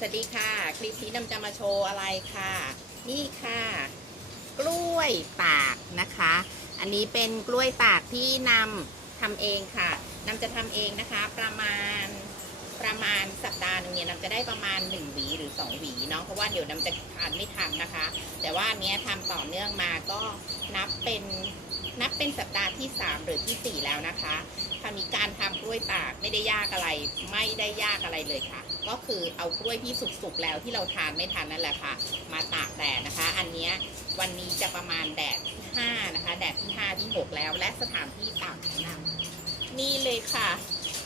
สวัสดีค่ะคลิปนี้นำจะมาโชว์อะไรค่ะ นี่ค่ะ กล้วยตากนะคะ อันนี้เป็นกล้วยตากที่นำทำเองค่ะนำจะทำเองนะคะ ประมาณประมาณสัปดาห์หนึงเนี่ยนำจะได้ประมาณ1หวีหรือ2หวีเนาะเพราะว่าเดี๋ยวนำจะทานไม่ทันนะคะ แต่ว่าเนี้ยทำต่อเนื่องมาก็นับเป็นนับเป็นสัปดาห์ที่ 3 หรือทีสี่ 4 แล้วนะคะทำมีการทำกล้วยตากไม่ได้ยากอะไร ไม่ได้ยากอะไรเลยค่ะ ก็คือเอากล้วยที่สุกๆแล้วที่เราทานไม่ทันนั่นแหละค่ะ มาตากแดดนะคะ อันนี้วันนี้จะประมาณแดดที่5นะคะ แดดที่ 5 ที่ 6 แล้ว และสถานที่ตากแนะนำนี่เลยค่ะ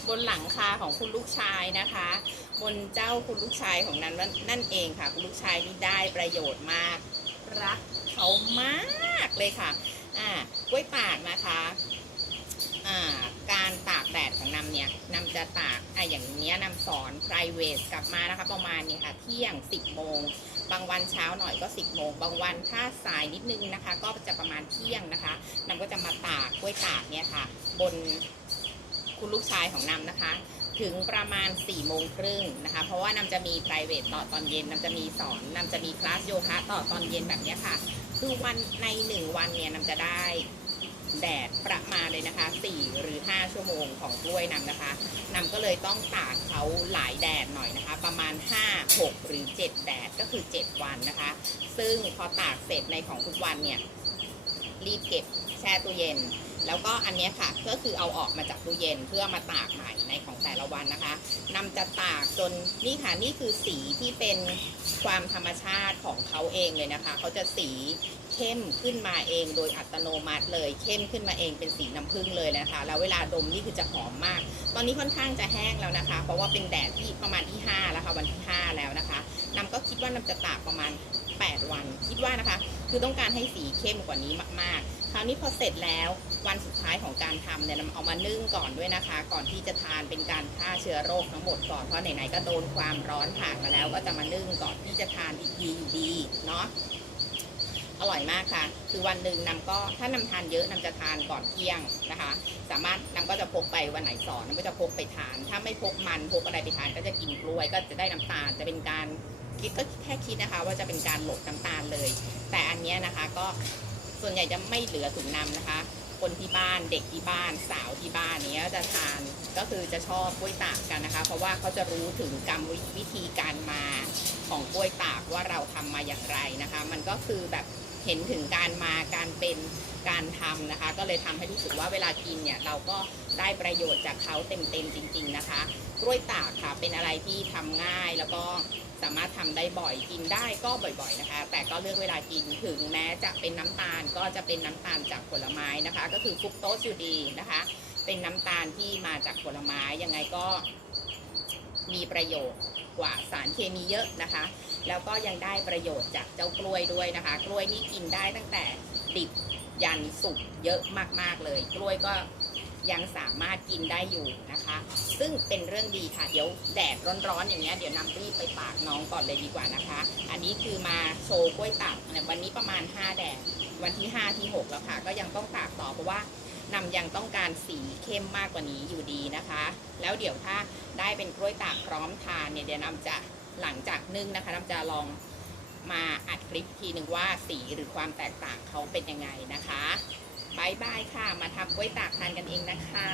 บนหลังคาของคุณลูกชายนะคะ บนเจ้าคุณลูกชายของนั้นนั่นเองค่ะ คุณลูกชายนี่ได้ประโยชน์มาก รักเขามากเลยค่ะอ่ากล้วยตากนะคะอ่า การตากแดดของนำเนี่ยนำจะตากอะอย่างเนี้ยนำสอน private กลับมานะคะประมาณเนี่ยค่ะเที่ยง 10 โมง บางวันเช้าหน่อยก็ 10 โมง บางวันถ้าสายนิดนึงนะคะ ก็จะประมาณเที่ยงนะคะนำก็จะมาตากกล้วยตากเนี่ยค่ะ บนคุณลูกชายของนำนะคะถึงประมาณ4ี่โมงครึ่งนะคะ เพราะว่านำจะมี private ต่อตอนเย็นนำจะมีสอนนำจะมีคลาสโยคะต่อตอนเย็นแบบนี้ค่ะ คือวันในหนึ่งวันเนี่ยนำจะได้ แดดประมาณเลยนะคะ 4 หรือ 5 ชั่วโมงของกล้วยนำนะคะนำก็เลยต้องตากเขาหลายแดดหน่อยนะคะ ประมาณ 5 6 หรือ 7 แดดก็คือ 7 วันนะคะ ซึ่งพอตากเสร็จในของทุกวันเนี่ย รีบเก็บแช่ตู้เย็น แล้วก็อันนี้ค่ะก็คือเอาออกมาจากตู้เย็นเพื่อมาตากใหม่ในของแต่ละวันนะคะนำจะตากจนนี่ค่ะนี่คือสีที่เป็นความธรรมชาติของเขาเองเลยนะคะเขาจะสีเข้มขึ้นมาเองโดยอัตโนมัติเลยเข้มขึ้นมาเองเป็นสีน้ำผึ้งเลยนะคะ แล้วเวลาดมนี่คือจะหอมมาก ตอนนี้ค่อนข้างจะแห้งแล้วนะคะ เพราะว่าเป็นแดดที่ประมาณที่5แล้ วันที่ 5 แล้วนะคะนำก็คิดว่านำจะตากประมาณ 8 วัน คิดว่านะคะ คือต้องการให้สีเข้มกว่านี้มากๆ คราวนี้พอเสร็จแล้ววันสุดท้ายของการทำเนี่ยนำเอามานึ่งก่อนด้วยนะคะ ก่อนที่จะทานเป็นการฆ่าเชื้อโรคทั้งหมดก่อน เพราะไหนๆก็โดนความร้อนผ่านมาแล้ว ก็จะมานึ่งก่อนที่จะทานอีกทีอยู่ดีเนาะ อร่อยมากค่ะ คือวันหนึ่งนำก็ถ้านำทานเยอะนำจะทานก่อนเที่ยงนะคะ สามารถนำก็จะพกไปวันไหนสอนนำก็จะพกไปทาน ถ้าไม่พกมันพกอะไรไปทานก็จะกินกล้วย ก็จะได้น้ำตาลจะเป็นการคิดก็แค่คิดนะคะ ว่าจะเป็นการหลบน้ำตาลเลย แต่อันนี้นะคะก็ส่วนใหญ่จะไม่เหลือถุงนำนะคะ คนที่บ้านเด็กที่บ้านสาวที่บ้านเนี้ยจะทานก็คือจะชอบกล้วยตากกันนะคะ เพราะว่าเขาจะรู้ถึงกรรมวิธีการมาของกล้วยตากว่าเราทำมาอย่างไรนะคะ มันก็คือแบบ เห็นถึงการมาการเป็นการทำนะคะ ก็เลยทำให้รู้สึกว่าเวลากินเนี่ยเราก็ได้ประโยชน์จากเขาเต็มๆจริง ๆนะคะกล้วยตากค่ะเป็นอะไรที่ทำง่ายแล้วก็สามารถทำได้บ่อยกินได้ก็บ่อยๆนะคะ แต่ก็เลือกเวลากินถึงแม้จะเป็นน้ำตาลก็จะเป็นน้ำตาลจากผลไม้นะคะ ก็คือฟรุกโตสอยู่ดีนะคะ เป็นน้ำตาลที่มาจากผลไม้ยังไงก็ มีประโยชน์กว่าสารเคมีเยอะนะคะ แล้วก็ยังได้ประโยชน์จากเจ้ากล้วยด้วยนะคะ กล้วยนี่กินได้ตั้งแต่ดิบยันสุกเยอะมากๆเลย กล้วยก็ยังสามารถกินได้อยู่นะคะ ซึ่งเป็นเรื่องดีค่ะ เดี๋ยวแดดร้อนๆอย่างเงี้ย เดี๋ยวนำรีบไปตากน้องก่อนเลยดีกว่านะคะ อันนี้คือมาโชว์กล้วยตากเนี่ยวันนี้ประมาณ 5 แดด วันที่ 5 ที่ 6 แล้วค่ะ ก็ยังต้องตากต่อเพราะว่า นำยังต้องการสีเข้มมากกว่านี้อยู่ดีนะคะ แล้วเดี๋ยวถ้าได้เป็นกล้วยตากพร้อมทานเนี่ยเดี๋ยวนำจะหลังจากนึ่งนะคะนำจะลองมาอัดคลิปทีหนึ่งว่าสีหรือความแตกต่างเขาเป็นยังไงนะคะบายบายค่ะ มาทำกล้วยตากทานกันเองนะคะ